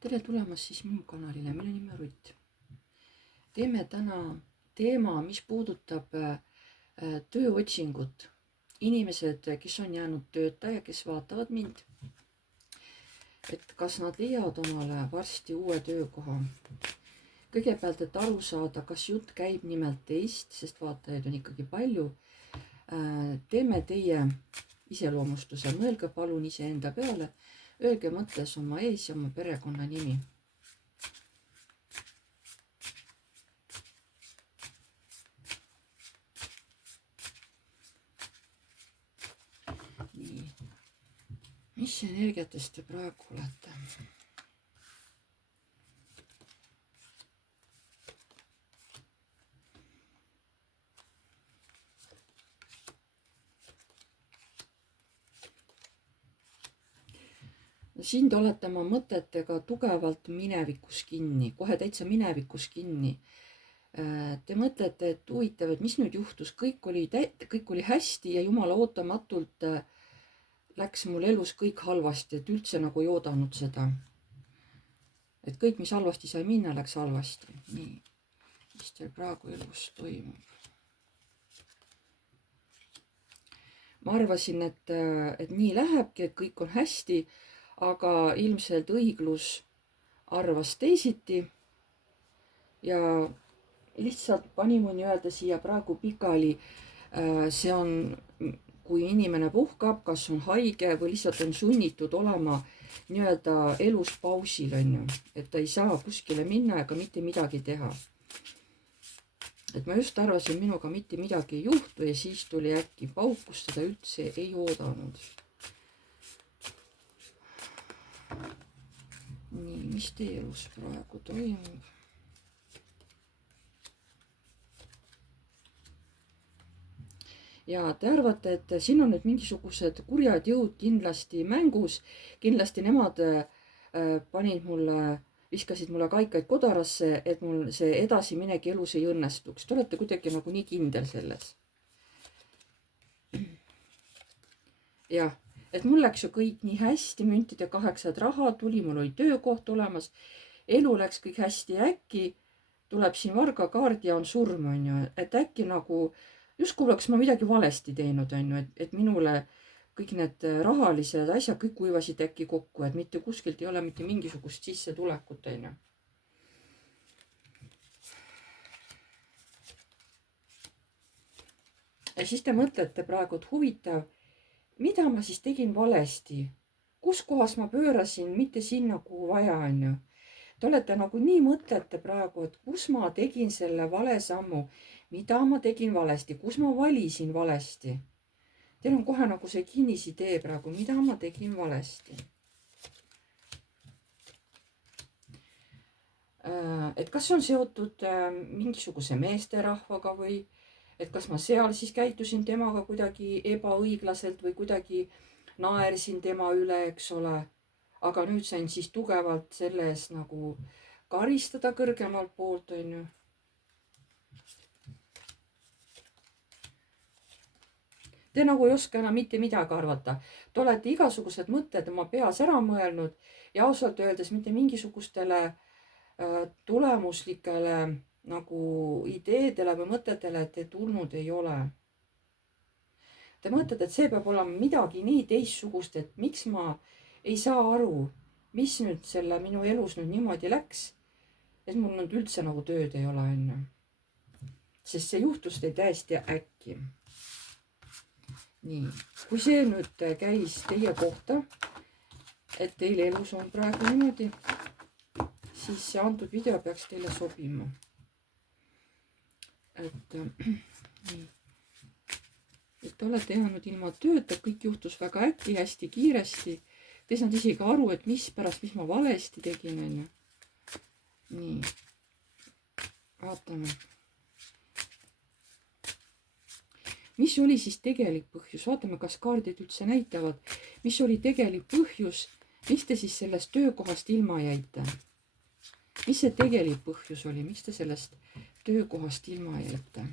tere tulemast siis minu kanalile, minu nimi on Rutt. Teeme täna teema, mis puudutab tööotsingut. Inimesed, kes on jäänud tööta ja kes vaatavad mind, et kas nad leiavad omale varsti uue töökoha. Kõigepealt, et aru saada, kas jutt käib nimelt teist, sest vaatajaid on ikkagi palju. Teeme teie iseloomustuse, mõelge palun iseenda peale, öelge mõttes oma ees ja oma perekonna nimi. Nii. Mis energiatest te praegu olete? Siin te olete oma mõtetega tugevalt minevikus kinni, kohe täitsa minevikus kinni. Te mõtlete, et huvitav, et mis nüüd juhtus, kõik oli hästi ja jumala ootamatult läks mul elus kõik halvasti, et üldse nagu ei oodanud seda. Et kõik, mis halvasti sai minna, läks halvasti. Nii, mis teil praegu elus toimub? Ma arvasin, et nii lähebki, et kõik on hästi, aga ilmselt õiglus arvas teisiti ja lihtsalt pani mu nii-öelda siia praegu pikali. See on, kui inimene puhkab, kas on haige või lihtsalt on sunnitud olema nii-öelda elus pausil, et ta ei saa kuskile minna ega mitte midagi teha. Et ma just arvasin, minuga mitte midagi ei juhtu ja siis tuli äkki pauk, kus seda üldse ei oodanud. Nii, mis teie elus praegu toimub? Ja te arvate, et siin on nüüd mingisugused kurjad jõud kindlasti mängus. Kindlasti nemad viskasid mulle kaikaid kodarasse, et mul see edasiminek elus ei õnnestuks. Te olete kuidagi nagu nii kindel selles. Jah. Et mul läks ju kõik nii hästi, müntide 8 raha tuli, mul oli töökoht olemas, elu läks kõik hästi ja äkki tuleb siin vargakaard ja on surm, et äkki nagu, justkui oleks ma midagi valesti teinud, et minule kõik need rahalised asjad kõik kuivasid äkki kokku, et mitte kuskilt ei ole mitte mingisugust sissetulekut, Ja siis te mõtlete praegu, et huvitav, mida ma siis tegin valesti? Kus kohas ma pöörasin, mitte sinna, kuhu vaja, Te olete nagu nii mõtlete praegu, et kus ma tegin selle vale sammu, mida ma tegin valesti, kus ma valisin valesti. Teil on kohe nagu see kinnisidee praegu, mida ma tegin valesti. Et kas see on seotud mingisuguse meesterahvaga või et kas ma seal siis käitusin temaga kuidagi ebaõiglaselt või kuidagi naersin tema üle, eks ole. Aga nüüd sain siis tugevalt selle eest nagu karistada kõrgemalt poolt, Te nagu ei oska enam mitte midagi arvata. Te olete igasugused mõtted oma peas ära mõelnud ja ausalt öeldes mitte mingisugustele tulemuslikele nagu ideedele või mõtetele te tulnud ei ole. Te mõtlete, et see peab olema midagi nii teistsugust, et miks ma ei saa aru, mis nüüd selle minu elus nüüd niimoodi läks, et mul nüüd üldse nagu tööd ei ole, Sest see juhtus teil täiesti äkki. Nii, kui see nüüd käis teie kohta, et teil elus on praegu niimoodi, siis see antud video peaks teile sobima. Et te olete jäänud ilma tööta, kõik juhtus väga äkki, hästi kiiresti. Te ei saanud isegi aru, et mis ma valesti tegin, Nii, vaatame. Mis oli siis tegelik põhjus? Vaatame, kas kaardid üldse näitavad, mis oli tegelik põhjus, miks te siis sellest töökohast ilma jäite? Mis see tegelik põhjus oli, miks te sellest töökohast ilma jäite?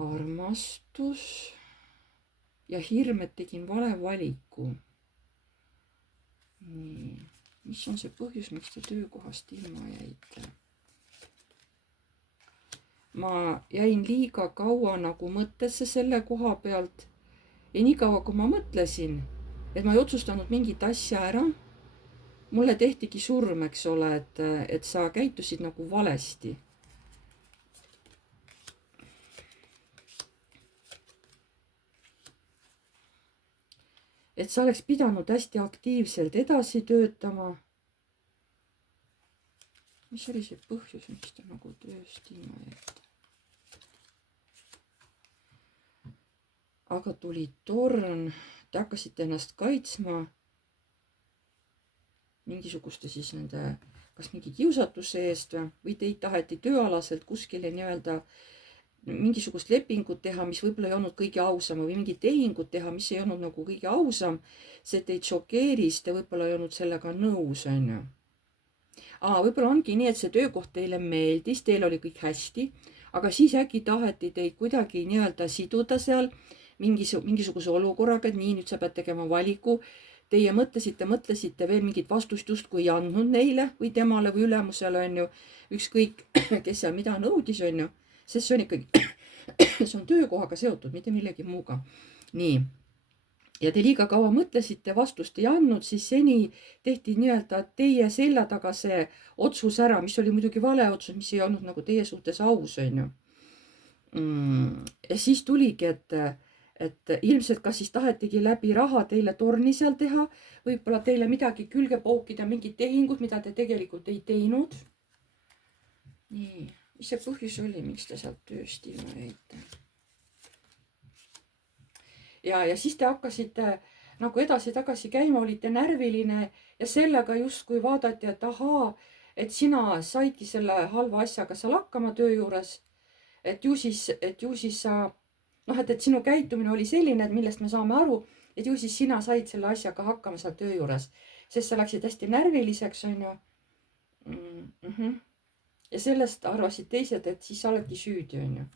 Armastus ja hirm, et tegin vale valiku. Nii, mis on see põhjus, miks te töökohast ilma jäite? Ma jäin liiga kaua nagu mõttesse selle koha pealt ja nii kaua, kui ma mõtlesin, et ma ei otsustanud mingit asja ära, mulle tehtigi surm, eks ole, et sa käitusid nagu valesti. Et sa oleks pidanud hästi aktiivselt edasi töötama. Mis oli see põhjus, miks te nagu tööst ilma jäite? Aga tuli torn, te hakkasite ennast kaitsma mingisuguste siis nende, kas mingi kiusatuse eest või teid taheti tööalaselt kuskile nii-öelda mingisugust lepingut teha, mis võib-olla ei olnud kõige ausam või mingit tehingut teha, mis ei olnud nagu kõige ausam. See teid šokeeris, te võib-olla ei olnud sellega nõus, on ju. Võib-olla ongi nii, et see töökoht teile meeldis, teil oli kõik hästi, aga siis äkki taheti teid kuidagi nii-öelda siduda seal mingisuguse olukorraga, et nii, nüüd sa pead tegema valiku. Teie mõtlesite veel mingit vastust justkui ei andnud neile või temale või ülemusele, on ju, ükskõik, kes seal mida nõudis, on ju, sest see on ikkagi, see on töökohaga seotud, mitte millegi muuga. Nii. Ja te liiga kaua mõtlesite, vastust ei andnud, siis seni tehti nii-öelda teie selja taga see otsus ära, mis oli muidugi vale otsus, mis ei olnud nagu teie suhtes aus, on ju. Ja siis tuligi, et ilmselt kas siis tahetigi läbi raha teile torni seal teha, võib-olla teile midagi külge pookida, mingid tehingud, mida te tegelikult ei teinud. Nii, mis see põhjus oli, miks te sealt tööst ilma jäite? Ja siis te hakkasite nagu edasi-tagasi käima, olite närviline ja sellega justkui vaadati, et ahaa, et sina saidki selle halva asjaga seal hakkama töö juures, et ju siis sa et sinu käitumine oli selline, et millest me saame aru, et ju siis sina said selle asjaga hakkama seal töö juures, sest sa läksid hästi närviliseks, on ju. Ja sellest arvasid teised, et siis sa oledki süüdi, on ju.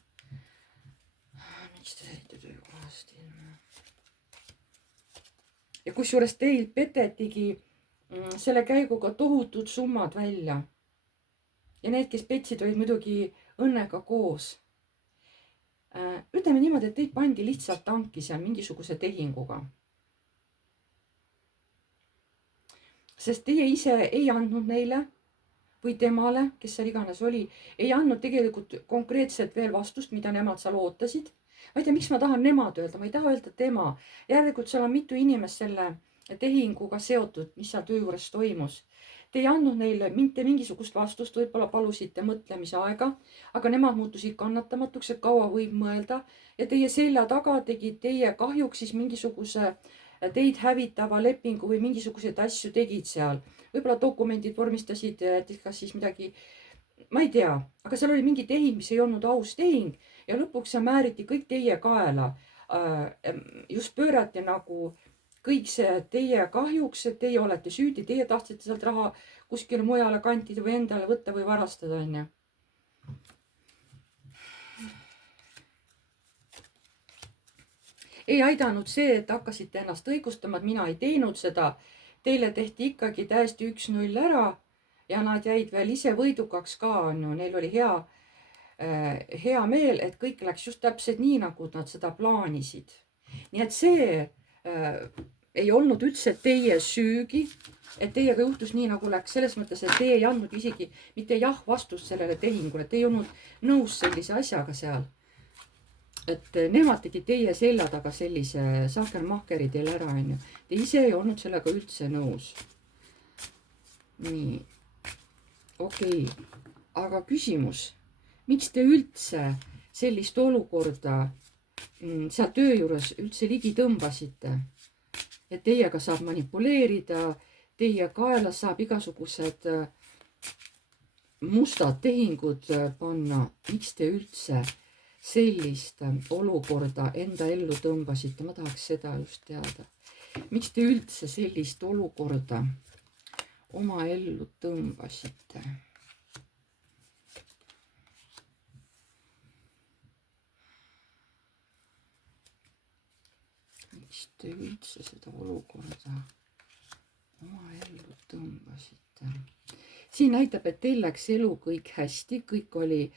Miks te saite töökohast ilma? Ja kusjuures teil petetigi selle käiguga tohutud summad välja. Ja need, kes petsid, olid muidugi õnnega koos. Ütleme niimoodi, et teid pandi lihtsalt tanki seal mingisuguse tehinguga. Sest teie ise ei andnud neile või temale, kes seal iganes oli, ei andnud tegelikult konkreetselt veel vastust, mida nemad seal ootasid. Ma ei tea, miks ma tahan nemad öelda, ma ei taha öelda tema. Järelikult seal on mitu inimest selle tehinguga seotud, mis seal töö juures toimus. Te ei andnud neile mitte mingisugust vastust, võib-olla palusite mõtlemise aega, aga nemad muutusid kannatamatuks, et kaua võib mõelda ja teie selja taga tegid teie kahjuks siis mingisuguse teid hävitava lepingu või mingisuguseid asju tegid seal. Võib-olla dokumendid vormistasid, kas siis midagi, ma ei tea, aga seal oli mingi tehing, mis ei olnud aus tehing ja lõpuks see määriti kõik teie kaela. Just pöörati nagu kõik see teie kahjuks, et teie olete süüdi, teie tahtsite sealt raha kuskile mujale kantida või endale võtta või varastada, on ju. Ei aidanud see, et hakkasite ennast õigustama, et mina ei teinud seda. Teile tehti ikkagi täiesti 1-0 ära ja nad jäid veel ise võidukaks ka, on ju. Neil oli hea meel, et kõik läks just täpselt nii, nagu nad seda plaanisid. Nii et see ei olnud üldse teie süügi, et teiega juhtus nii, nagu läks, selles mõttes, et teie ei andnud isegi mitte jah vastust sellele tehingule, te ei olnud nõus sellise asjaga seal. Et nemad tegid teie selja taga sellise sahkermahkeri teil ära, on ju. Te ise ei olnud sellega üldse nõus. Nii, okei. Aga küsimus, miks te üldse sellist olukorda seal töö juures üldse ligi tõmbasite? Et teiega saab manipuleerida, teie kaela saab igasugused mustad tehingud panna. Miks te üldse sellist olukorda enda ellu tõmbasite? Ma tahaks seda just teada. Miks te üldse sellist olukorda oma ellu tõmbasite? miks te üldse seda olukorda oma ellu tõmbasite? Siin näitab, et teil läks elu kõik hästi, kõik oli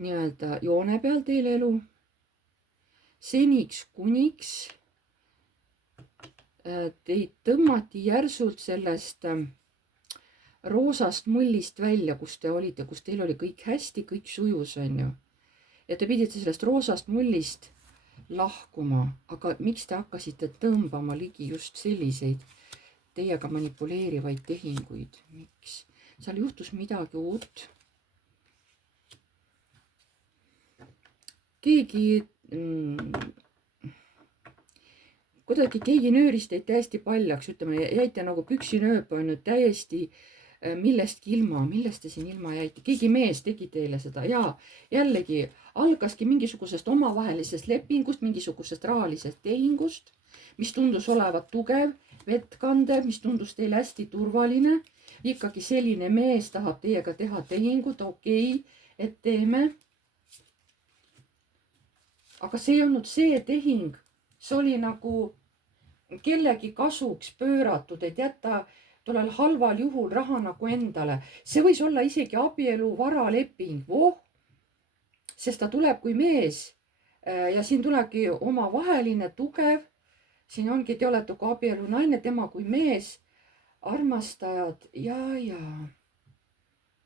nii-öelda joone peal teil elu. Seniks kuniks teid tõmmati järsult sellest roosast mullist välja, kus te olite, kus teil oli kõik hästi, kõik sujus, on ju. Ja te pidite sellest roosast mullist lahkuma, aga miks te hakkasite tõmbama ligi just selliseid teiega manipuleerivaid tehinguid? Miks? Seal juhtus midagi uut. Kuidagi keegi nööris teid täiesti paljaks, ütleme, jäite nagu püksinööp on nüüd täiesti millestki ilma, millest te siin ilma jäite. Keegi mees tegi teile seda ja jällegi algaski mingisugusest omavahelisest lepingust, mingisugusest rahalisest tehingust, mis tundus olevat tugev, vettkandev, mis tundus teile hästi turvaline. Ikkagi selline mees tahab teiega teha tehingut, okei, et teeme. Aga see ei olnud see tehing, see oli nagu kellegi kasuks pööratud, et jätta tollel halval juhul raha nagu endale. See võis olla isegi abielu varaleping, sest ta tuleb kui mees ja siin tulebki omavaheline tugev. Siin ongi, te olete kui abielu naine, tema kui mees, armastajad ja.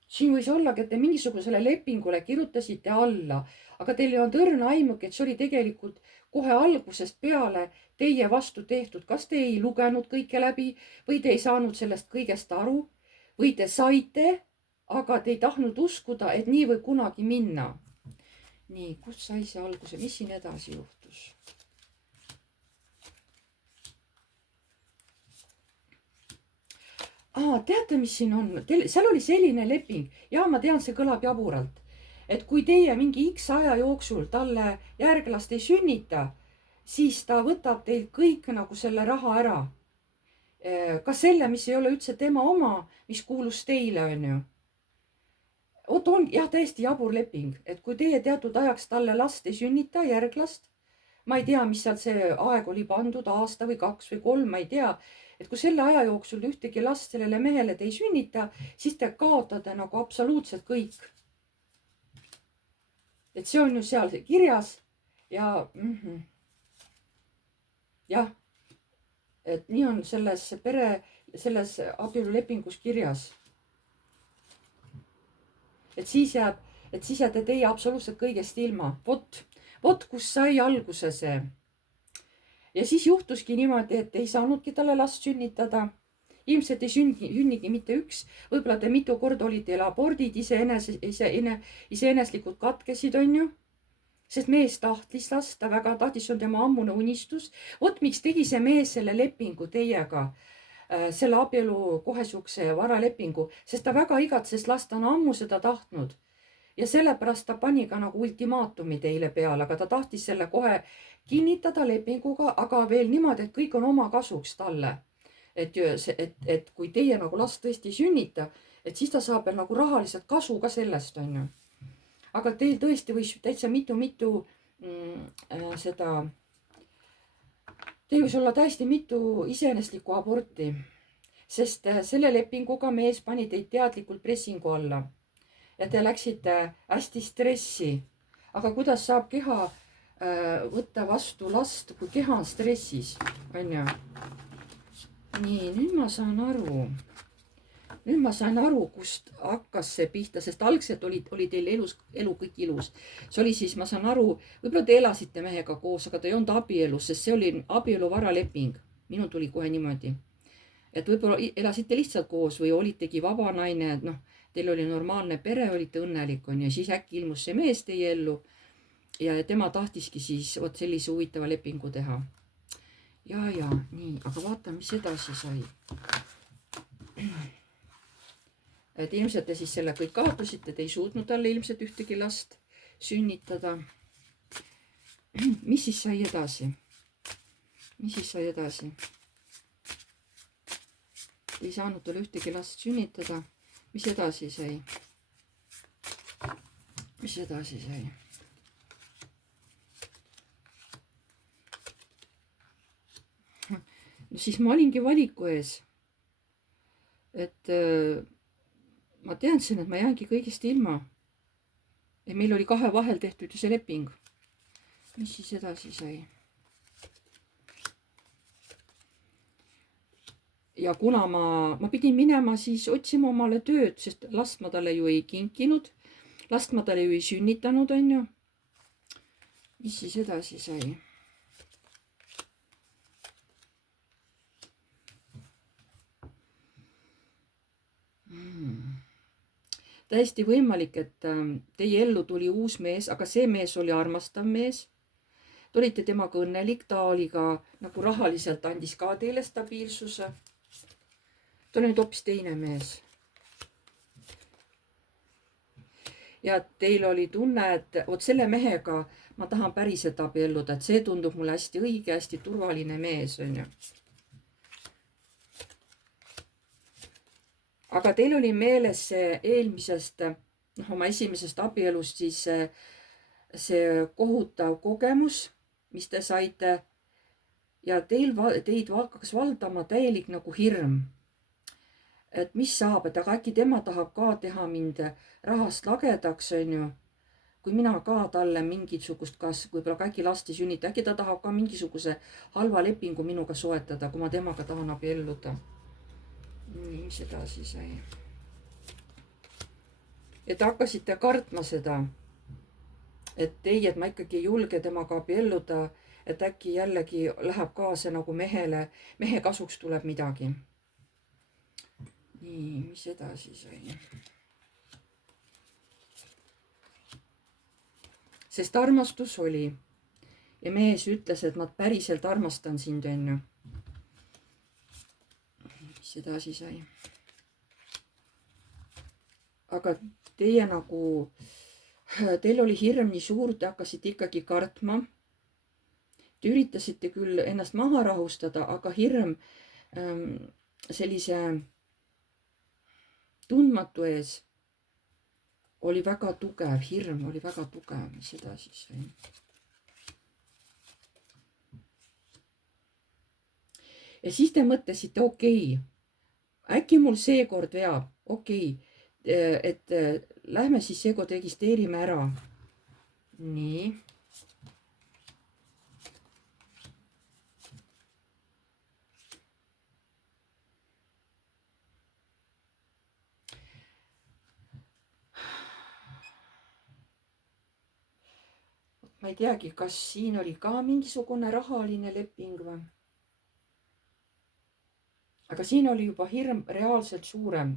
Siin võis ollagi, et te mingisugusele lepingule kirjutasite alla, aga teil ei olnud õrna aimugi, et see oli tegelikult kohe algusest peale teie vastu tehtud. Kas te ei lugenud kõike läbi või te ei saanud sellest kõigest aru või te saite, aga te ei tahtnud uskuda, et nii võib kunagi minna. Nii, kust sai see alguse, mis siin edasi juhtus? Teate, mis siin on? Seal oli selline leping. Ja ma tean, see kõlab jaburalt. Et kui teie mingi X aja jooksul talle järglast ei sünnita, siis ta võtab teilt kõik nagu selle raha ära. Ka selle, mis ei ole üldse tema oma, mis kuulus teile, on ju. On jah, täiesti jabur leping. Et kui teie teatud ajaks talle last ei sünnita, järglast, ma ei tea, mis seal see aeg oli pandud, aasta või 2 või 3, ma ei tea. Et kui selle aja jooksul ühtegi last sellele mehele te ei sünnita, siis te kaotate nagu absoluutselt kõik. Et see on ju seal kirjas ja jah, et nii on selles abielulepingus kirjas. Et siis jääte teie absoluutselt kõigest ilma. Vot kus sai alguse see. Ja siis juhtuski niimoodi, et ei saanudki talle last sünnitada. Ilmselt ei sünnigi mitte üks. Võib-olla te mitu korda olid teil abordid, iseeneslikult katkesid, on ju. Sest mees tahtis last, ta väga tahtis, on tema ammune unistus. Vot miks tegi see mees selle lepingu teiega, selle abielu kohesukse varalepingu, sest ta väga igatses last, ta on ammu seda tahtnud. Ja sellepärast ta pani ka nagu ultimaatumi teile peale, aga ta tahtis selle kohe kinnitada lepinguga, aga veel niimoodi, et kõik on oma kasuks talle. Et kui teie nagu last tõesti ei sünnita, et siis ta saab veel nagu rahaliselt kasu ka sellest, on ju. Aga teil tõesti võis täitsa mitu seda, teil võis olla täiesti mitu iseeneslikku aborti, sest selle lepinguga mees pani teid teadlikult pressingu alla ja te läksite hästi stressi. Aga kuidas saab keha võtta vastu last, kui keha on stressis, on ju. Nii, nüüd ma saan aru, kust hakkas see pihta, sest algselt oli teil elu kõik ilus. See oli siis, ma saan aru, võib-olla te elasite mehega koos, aga ta ei olnud abielus, sest see oli abielu varaleping. Minul tuli kohe niimoodi. Et võib-olla elasite lihtsalt koos või olitegi vaba naine, noh, teil oli normaalne pere, olite õnnelik, on ju, siis äkki ilmus see mees teie ellu. Ja tema tahtiski siis vot sellise huvitava lepingu teha. Ja, nii, aga vaata, mis edasi sai. Et ilmselt te siis selle kõik kaotasite, te ei suutnud talle ilmselt ühtegi last sünnitada. Mis siis sai edasi? Te ei saanud talle ühtegi last sünnitada. Mis edasi sai? no siis ma olingi valiku ees, et ma teadsin, et ma jäängi kõigest ilma. Ja meil oli 2 vahel tehtud ju see leping. Mis siis edasi sai? Ja kuna ma pidin minema siis otsima omale tööd, sest last ma talle ju ei kinkinud, last ma talle ju ei sünnitanud, on ju. Mis siis edasi sai? Täiesti võimalik, et teie ellu tuli uus mees, aga see mees oli armastav mees. Te olite temaga õnnelik, ta oli ka nagu rahaliselt andis ka teile stabiilsuse. Ta oli nüüd hoopis teine mees. Ja teil oli tunne, et vot selle mehega ma tahan päriselt abielluda, et see tundub mulle hästi õige, hästi turvaline mees, on ju. Aga teil oli meeles see eelmisest, oma esimesest abielust siis see kohutav kogemus, mis te saite. Ja teid hakkas valdama täielik nagu hirm. Et mis saab, et aga äkki tema tahab ka teha mind rahast lagedaks, on ju. Kui mina ka talle mingisugust, kas võib-olla ka äkki last ei sünnita, äkki ta tahab ka mingisuguse halva lepingu minuga soetada, kui ma temaga tahan abielluda. Nii, mis edasi sai. Et hakkasite kartma seda, et ma ikkagi ei julge temaga abielluda, et äkki jällegi läheb kaasa nagu mehe kasuks tuleb midagi. Nii, mis edasi sai. Sest armastus oli ja mees ütles, et ma päriselt armastan sind, on ju. Mis edasi sai. Aga teie nagu, teil oli hirm nii suur, te hakkasite ikkagi kartma. Te üritasite küll ennast maha rahustada, aga hirm sellise tundmatu ees oli väga tugev, hirm oli väga tugev, mis edasi sai. Ja siis te mõtlesite, okei, äkki mul seekord veab, okei, et lähme siis seekord registreerime ära. Nii. Ma ei teagi, kas siin oli ka mingisugune rahaline leping või? Aga siin oli juba hirm reaalselt suurem.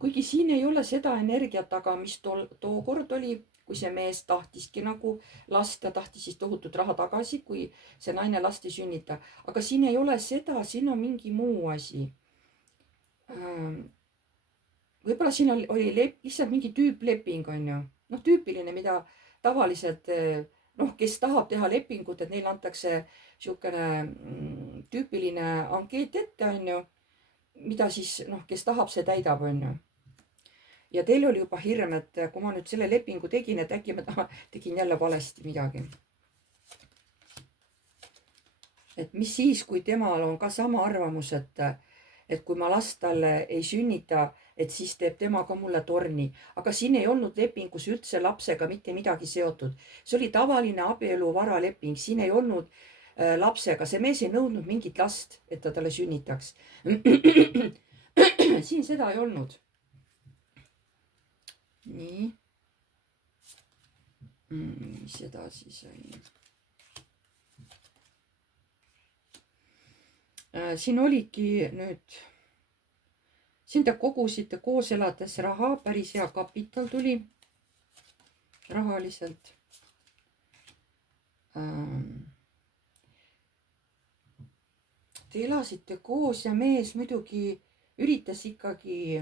Kuigi siin ei ole seda energiat taga, mis tookord oli, kui see mees tahtiski nagu last ja tahtis siis tohutut raha tagasi, kui see naine last ei sünnita. Aga siin ei ole seda, siin on mingi muu asi. Võib-olla siin oli lihtsalt mingi tüüpleping, on ju. Noh, tüüpiline, mida tavaliselt, kes tahab teha lepingut, et neile antakse siukene tüüpiline ankeet ette, on ju, mida siis, kes tahab, see täidab, on ju. Ja teil oli juba hirm, et kui ma nüüd selle lepingu tegin, et äkki ma tegin jälle valesti midagi. Et mis siis, kui temal on ka sama arvamus, et kui ma last talle ei sünnita, et siis teeb tema ka mulle torni. Aga siin ei olnud lepingus üldse lapsega mitte midagi seotud. See oli tavaline abielu varaleping. Siin ei olnud lapsega. See mees ei nõudnud mingit last, et ta talle sünnitaks. Siin seda ei olnud. Nii. Mis edasi sai? Siin oligi nüüd... Siin te kogusite koos elades raha, päris hea kapital tuli rahaliselt. Te elasite koos ja mees muidugi üritas ikkagi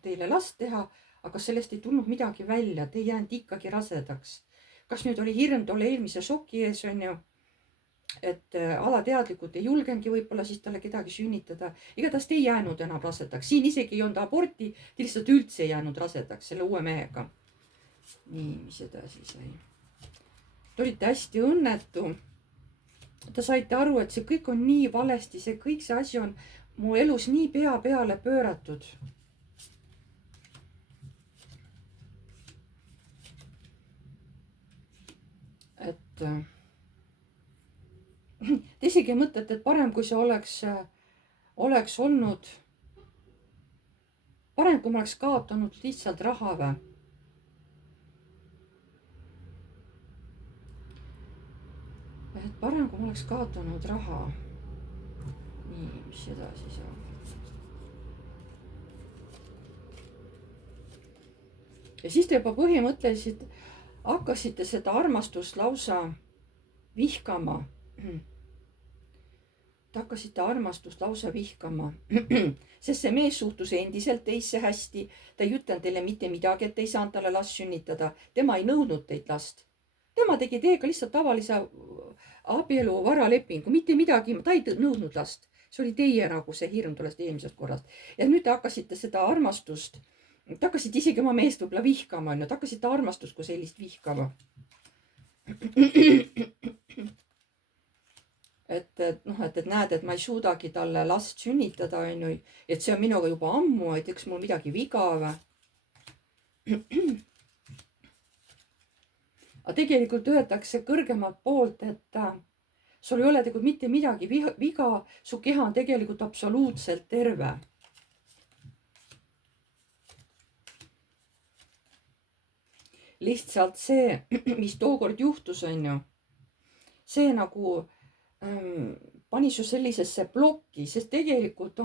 teile last teha, aga sellest ei tulnud midagi välja, te ei jäänud ikkagi rasedaks. Kas nüüd oli hirm tolle eelmise šoki ees, on ju? Et alateadlikult ei julgengi võib-olla siis talle kedagi sünnitada. Igatahes te ei jäänud enam rasedaks. Siin isegi ei olnud aborti, te lihtsalt üldse ei jäänud rasedaks selle uue mehega. Nii, mis edasi sai? Te olite hästi õnnetu. te saite aru, et see kõik on nii valesti, kõik see asi on mu elus nii pea peale pööratud. et te isegi mõtlete, et parem, kui see oleks olnud, parem, kui ma oleks kaotanud lihtsalt raha või? Et parem, kui ma oleks kaotanud raha. Nii, mis edasi saab? Ja siis te juba põhimõtteliselt hakkasite seda armastust lausa vihkama. Te hakkasite armastust lausa vihkama. Sest see mees suhtus endiselt teisse hästi. Ta ei ütlenud teile mitte midagi, et te ei saanud talle last sünnitada. Tema ei nõudnud teilt last. Tema tegi teiega lihtsalt tavalise abielu varalepingu, mitte midagi, ta ei nõudnud last. See oli teie nagu see hirm sellest eelmisest korrast. Ja nüüd te hakkasite seda armastust, te hakkasite isegi oma meest võib-olla vihkama, te hakkasite armastust kui sellist vihkama. et näed, et ma ei suudagi talle last sünnitada, et see on minuga juba ammu, et eks mul midagi viga või. Aga tegelikult öeldakse kõrgemalt poolt, et sul ei ole tegelikult mitte midagi viga, su keha on tegelikult absoluutselt terve. Lihtsalt see, mis tookord juhtus, on ju, see nagu pani su sellisesse plokki, sest tegelikult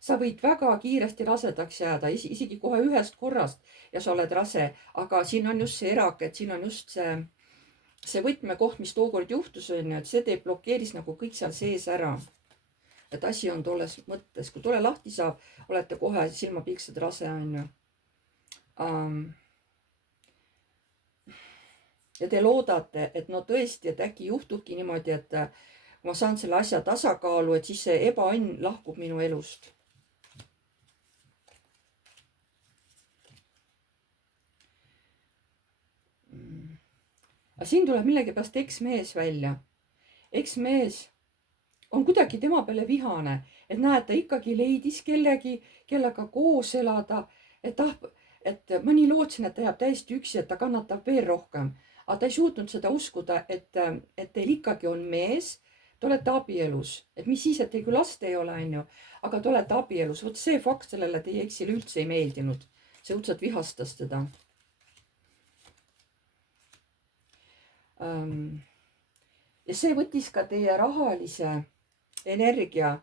sa võid väga kiiresti rasedaks jääda, isegi kohe ühest korrast ja sa oled rase, aga siin on just see erak, et siin on just see võtmekoht, mis tookord juhtus, on ju, et see blokeeris nagu kõik seal sees ära. Et asi on tolles mõttes, kui tule lahti saab, olete kohe silmapiiksed rase, on ju. Ja te loodate, et no tõesti, et äkki juhtubki niimoodi, et kui ma saan selle asja tasakaalu, et siis see ebaõnn lahkub minu elust. Aga siin tuleb millegipärast eksmees välja. Eksmees on kuidagi tema peale vihane, et näed, ta ikkagi leidis kellegi, kellega koos elada, et ma nii lootsin, et ta jääb täiesti üksi, et ta kannatab veel rohkem. Aga ta ei suutnud seda uskuda, et teil ikkagi on mees, te olete abielus, et mis siis, et teil küll last ei ole, on ju, aga te olete abielus. Vot see fakt sellele teie eksile üldse ei meeldinud. See õudselt vihastas teda. Ja see võttis ka teie rahalise energia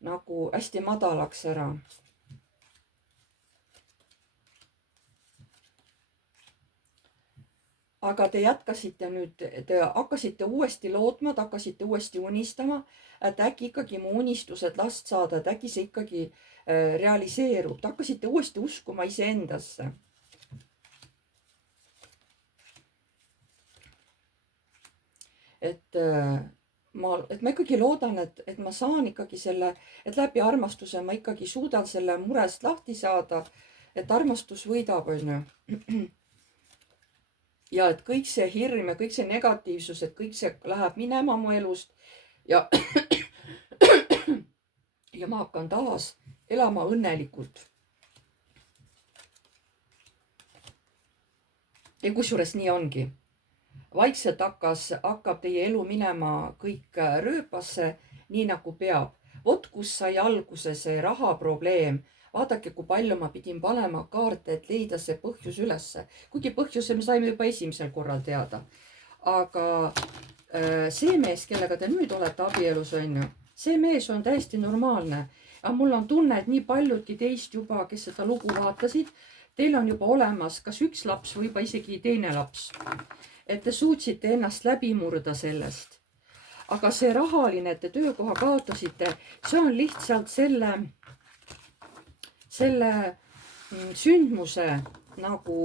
nagu hästi madalaks ära. Aga te jätkasite nüüd, te hakkasite uuesti lootma, te hakkasite uuesti unistama, et äkki ikkagi mu unistused last saada, et äkki see ikkagi realiseerub. Te hakkasite uuesti uskuma iseendasse. Et ma ikkagi loodan, et ma saan ikkagi selle, et läbi armastuse ma ikkagi suudan selle murest lahti saada, et armastus võidab, on ju. Ja et kõik see hirm ja kõik see negatiivsus, et kõik see läheb minema mu elust ja ma hakkan taas elama õnnelikult. Ja kusjuures nii ongi. Vaikselt hakkab teie elu minema kõik rööpasse, nii nagu peab. Vot kus sai alguse see rahaprobleem. Vaadake, kui palju ma pidin panema kaarte, et leida see põhjus ülesse. Kuigi põhjuse me saime juba esimesel korral teada. Aga see mees, kellega te nüüd olete abielus, on ju, see mees on täiesti normaalne. Aga mul on tunne, et nii paljudki teist juba, kes seda lugu vaatasid, teil on juba olemas kas üks laps või juba isegi teine laps. Et te suutsite ennast läbi murda sellest. Aga see rahaline, et te töökoha kaotasite, see on lihtsalt selle sündmuse nagu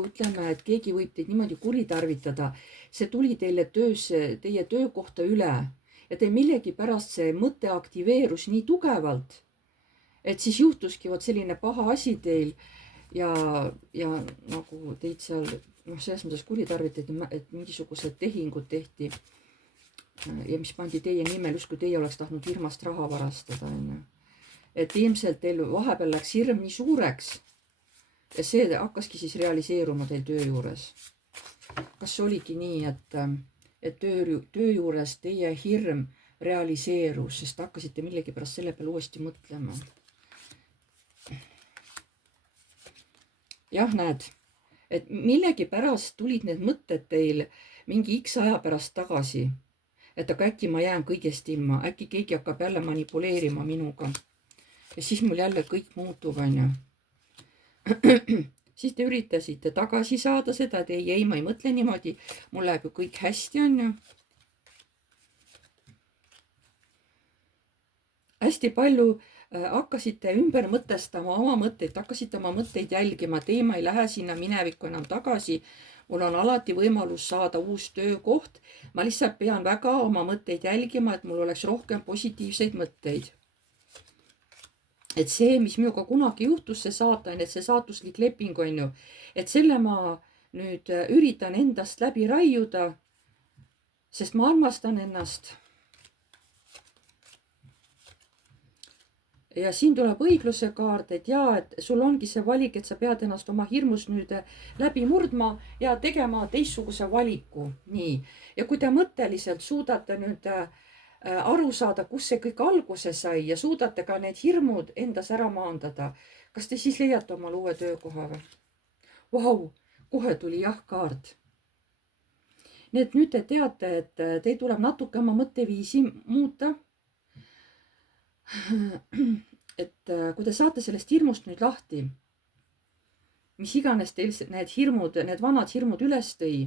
ütleme, et keegi võib teid niimoodi kuritarvitada. See tuli teile teie töökohta üle ja te millegipärast see mõte aktiveerus nii tugevalt, et siis juhtuski vot selline paha asi teil ja nagu teid seal selles mõttes kuritarvitati, et mingisugused tehingud tehti ja mis pandi teie nimel, justkui teie oleks tahtnud firmast raha varastada, onju. Et ilmselt teil vahepeal läks hirm nii suureks ja see hakkaski siis realiseeruma teil töö juures. Kas oligi nii, et töö juures teie hirm realiseerus, sest hakkasite millegipärast selle peale uuesti mõtlema? Jah, näed, et millegipärast tulid need mõtted teil mingi X aja pärast tagasi, et aga äkki ma jään kõigest ilma, äkki keegi hakkab jälle manipuleerima minuga ja siis mul jälle kõik muutub, onju. Siis te üritasite tagasi saada seda, et ei, ma ei mõtle niimoodi, mul läheb ju kõik hästi, onju. Hästi palju hakkasite ümber mõtestama oma mõtteid, hakkasite oma mõtteid jälgima, et ei, ma ei lähe sinna minevikku enam tagasi. Mul on alati võimalus saada uus töökoht. Ma lihtsalt pean väga oma mõtteid jälgima, et mul oleks rohkem positiivseid mõtteid. Et see, mis minuga kunagi juhtus, see saatan, et see saatuslik leping on ju, et selle ma nüüd üritan endast läbi raiuda, sest ma armastan ennast. Ja siin tuleb õigluse kaart, et jaa, et sul ongi see valik, et sa pead ennast oma hirmus nüüd läbi murdma ja tegema teistsuguse valiku. Nii. Ja kui te mõtteliselt suudate nüüd aru saada, kus see kõik alguse sai ja suudate ka need hirmud endas ära maandada, kas te siis leiate omal uue töökoha või? Vau, kohe tuli jah kaart. Nii et nüüd te teate, et teil tuleb natuke oma mõtteviisi muuta. Et kui te saate sellest hirmust nüüd lahti, mis iganes teil need hirmud, need vanad hirmud üles tõi,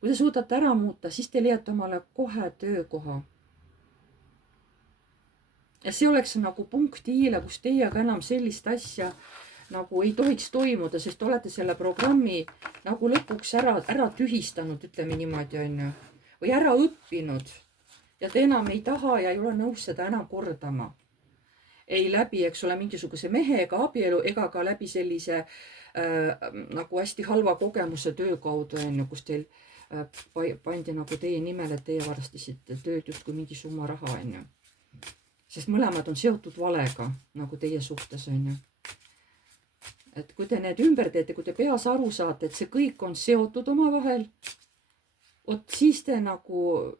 kui te suudate ära muuta, siis te leiate omale kohe töökoha. Ja see oleks nagu punkt I-le, kus teiega enam sellist asja nagu ei tohiks toimuda, sest olete selle programmi nagu lõpuks ära tühistanud, ütleme niimoodi, on ju, või ära õppinud. Ja te enam ei taha ja ei ole nõus seda enam kordama. Ei läbi, eks ole, mingisuguse mehega abielu ega ka läbi sellise nagu hästi halva kogemuse töö kaudu, kus teil pandi nagu teie nimel, et teie varastasite tööd justkui mingi summa raha, on ju. Sest mõlemad on seotud valega nagu teie suhtes, on ju. Et kui te need ümber teete, kui te peas aru saate, et see kõik on seotud omavahel, siis te nagu...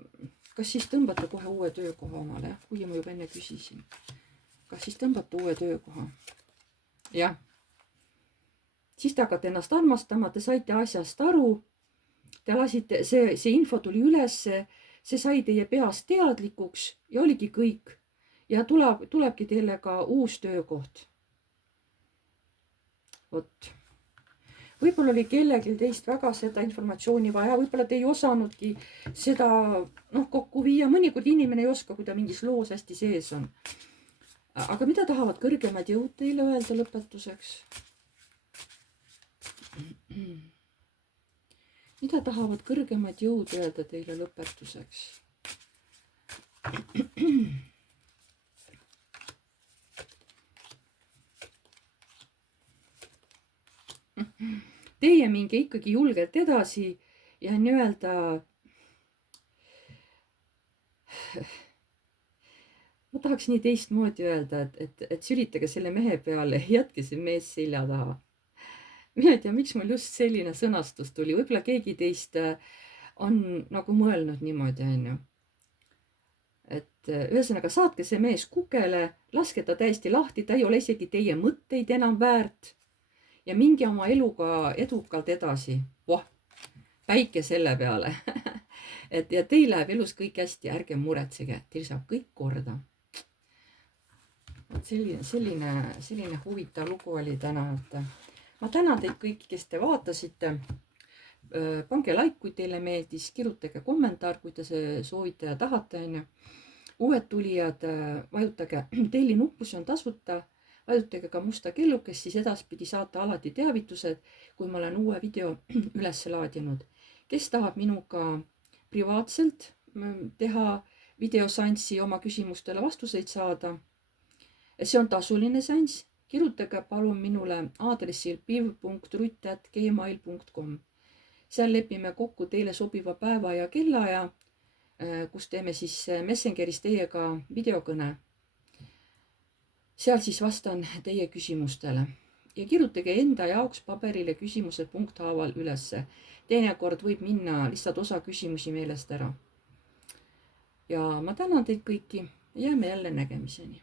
Kas siis tõmbate kohe uue töökoha omale? Kui ma juba enne küsisin. Kas siis tõmbate uue töökoha? Jah. Siis te hakkate ennast armastama, te saite asjast aru. Te lasite, see info tuli üles, see sai teie peas teadlikuks ja oligi kõik. Ja tulebki teile ka uus töökoht. Vot. Võib-olla oli kellelgi teist väga seda informatsiooni vaja, võib-olla te ei osanudki seda kokku viia. Mõnikord inimene ei oska, kui ta mingis loos hästi sees on. Aga mida tahavad kõrgemad jõud teile öelda lõpetuseks? Mida tahavad kõrgemad jõud öelda teile lõpetuseks? Teie minge ikkagi julgelt edasi ja nii-öelda ma tahaks nii teistmoodi öelda, et sülitage selle mehe peale, jätke see mees selja taha. Mina ei tea, miks mul just selline sõnastus tuli. Võib-olla keegi teist on nagu mõelnud niimoodi, on ju. Et ühesõnaga saatke see mees kukele, laske ta täiesti lahti, ta ei ole isegi teie mõtteid enam väärt. Ja mingi oma eluga edukalt edasi. Päike selle peale. Ja teil läheb elus kõik hästi, ärge muretsege, teil saab kõik korda. Selline huvitav lugu oli täna. Ma tänan teid kõiki, kes te vaatasite. Pange like, kui teile meeldis, kirjutage kommentaar, kui te soovite ja tahate. Uued tulijad, vajutage telli nuppu, see on tasuta. Vajutage ka musta kellukest, siis edaspidi saate alati teavitused, kui ma olen uue video üles laadinud. Kes tahab minuga privaatselt teha videoseanssi oma küsimustele vastuseid saada? See on tasuline seanss. kirjutage palun minule aadressil piv.rutt@gmail.com. seal lepime kokku teile sobiva päeva ja kellaaja, kus teeme siis Messengeris teiega videokõne. seal siis vastan teie küsimustele ja kirjutage enda jaoks paberile küsimused punkthaaval ülesse. Teinekord võib minna lihtsalt osa küsimusi meelest ära. Ja ma tänan teid kõiki ja jääme jälle nägemiseni.